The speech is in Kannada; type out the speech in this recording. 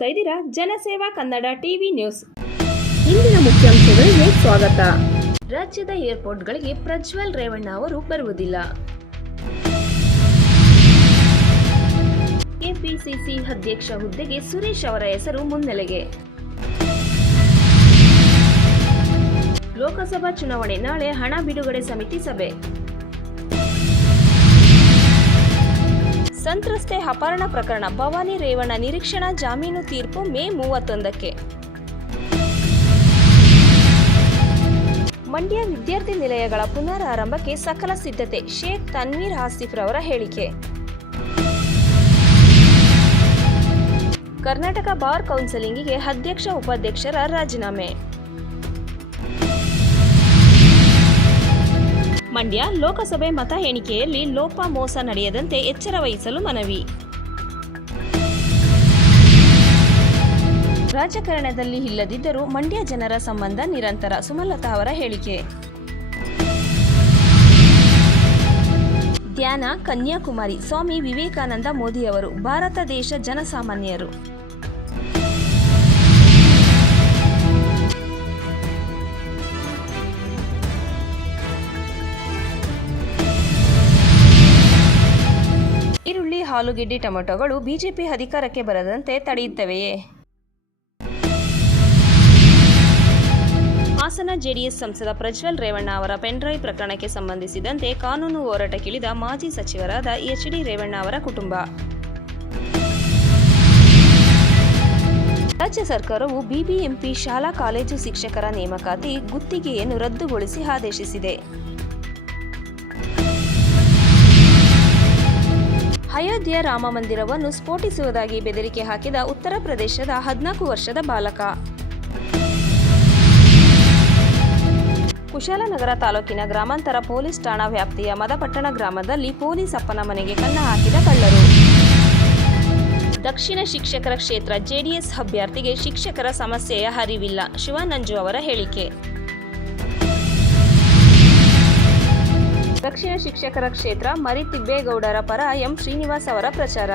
ನೋಡ್ತಾ ಇದ್ದೀರಾ ಜನಸೇವಾ ಕನ್ನಡ ಟಿವಿ ನ್ಯೂಸ್. ಇಂದಿನ ಮುಖ್ಯಾಂಶಗಳಿಗೆ ಸ್ವಾಗತ. ರಾಜ್ಯದ ಏರ್ಪೋರ್ಟ್ಗಳಿಗೆ ಪ್ರಜ್ವಲ್ ರೇವಣ್ಣ ಅವರು ಬರುವುದಿಲ್ಲ. ಕೆಪಿಸಿಸಿ ಅಧ್ಯಕ್ಷ ಹುದ್ದೆಗೆ ಸುರೇಶ್ ಅವರ ಹೆಸರು ಮುನ್ನೆಲೆಗೆ. ಲೋಕಸಭಾ ಚುನಾವಣೆ ನಾಳೆ ಹಣ ಬಿಡುಗಡೆ ಸಮಿತಿ ಸಭೆ. ಸಂತ್ರಸ್ತೆ ಅಪಹರಣ ಪ್ರಕರಣ ಭವಾನಿ ರೇವಣ್ಣ ನಿರೀಕ್ಷಣಾ ಜಾಮೀನು ತೀರ್ಪು ಮೇ 31ಕ್ಕೆ. ಮಂಡ್ಯ ವಿದ್ಯಾರ್ಥಿ ನಿಲಯಗಳ ಪುನರಾರಂಭಕ್ಕೆ ಸಕಲ ಸಿದ್ಧತೆ ಶೇಖ್ ತನ್ವೀರ್ ಆಸಿಫ್ ರವರ ಹೇಳಿಕೆ. ಕರ್ನಾಟಕ ಬಾರ್ ಕೌನ್ಸಿಲಿಂಗಿಗೆ ಅಧ್ಯಕ್ಷ ಉಪಾಧ್ಯಕ್ಷರ ರಾಜೀನಾಮೆ. ಮಂಡ್ಯ ಲೋಕಸಭೆ ಮತ ಎಣಿಕೆಯಲ್ಲಿ ಲೋಪ ಮೋಸ ನಡೆಯದಂತೆ ಎಚ್ಚರ ವಹಿಸಲು ಮನವಿ. ರಾಜಕಾರಣದಲ್ಲಿ ಇಲ್ಲದಿದ್ದರೂ ಮಂಡ್ಯ ಜನರ ಸಂಬಂಧ ನಿರಂತರ ಸುಮಲತಾ ಅವರ ಹೇಳಿಕೆ. ಧ್ಯಾನ ಕನ್ಯಾಕುಮಾರಿ ಸ್ವಾಮಿ ವಿವೇಕಾನಂದ ಮೋದಿಯವರು ಭಾರತ ದೇಶ ಜನಸಾಮಾನ್ಯರು. ಈರುಳ್ಳಿ, ಆಲೂಗೆಡ್ಡೆ, ಟೊಮೆಟೊಗಳು ಬಿಜೆಪಿ ಅಧಿಕಾರಕ್ಕೆ ಬರದಂತೆ ತಡೆಯುತ್ತವೆಯೇ? ಹಾಸನ ಜೆಡಿಎಸ್ ಸಂಸದ ಪ್ರಜ್ವಲ್ ರೇವಣ್ಣ ಅವರ ಪೆನ್ಡ್ರೈವ್ ಪ್ರಕರಣಕ್ಕೆ ಸಂಬಂಧಿಸಿದಂತೆ ಕಾನೂನು ಹೋರಾಟಕ್ಕಿಳಿದ ಮಾಜಿ ಸಚಿವರಾದ ಎಚ್.ಡಿ. ರೇವಣ್ಣ ಅವರ ಕುಟುಂಬ. ರಾಜ್ಯ ಸರ್ಕಾರವು ಬಿಬಿಎಂಪಿ ಶಾಲಾ ಕಾಲೇಜು ಶಿಕ್ಷಕರ ನೇಮಕಾತಿ ಗುತ್ತಿಗೆಯನ್ನು ರದ್ದುಗೊಳಿಸಿ ಆದೇಶಿಸಿದೆ. ಅಯೋಧ್ಯೆಯ ರಾಮ ಮಂದಿರವನ್ನು ಸ್ಫೋಟಿಸುವುದಾಗಿ ಬೆದರಿಕೆ ಹಾಕಿದ ಉತ್ತರ ಪ್ರದೇಶದ 14 ವರ್ಷದ ಬಾಲಕ. ಕುಶಾಲನಗರ ತಾಲೂಕಿನ ಗ್ರಾಮಾಂತರ ಪೊಲೀಸ್ ಠಾಣಾ ವ್ಯಾಪ್ತಿಯ ಮದಪಟ್ಟಣ ಗ್ರಾಮದಲ್ಲಿ ಪೊಲೀಸ್ ಅಪ್ಪನ ಮನೆಗೆ ಕನ್ನ ಹಾಕಿದ ಕಳ್ಳರು. ದಕ್ಷಿಣ ಶಿಕ್ಷಕರ ಕ್ಷೇತ್ರ ಜೆಡಿಎಸ್ ಅಭ್ಯರ್ಥಿಗೆ ಶಿಕ್ಷಕರ ಸಮಸ್ಯೆಯ ಅರಿವಿಲ್ಲ ಶಿವಾನಂಜು ಅವರ ಹೇಳಿಕೆ. ದಕ್ಷಿಣ ಶಿಕ್ಷಕರ ಕ್ಷೇತ್ರ ಮರಿತಿಬ್ಬೇಗೌಡರ ಪರ ಎಂ ಶ್ರೀನಿವಾಸ್ ಅವರ ಪ್ರಚಾರ.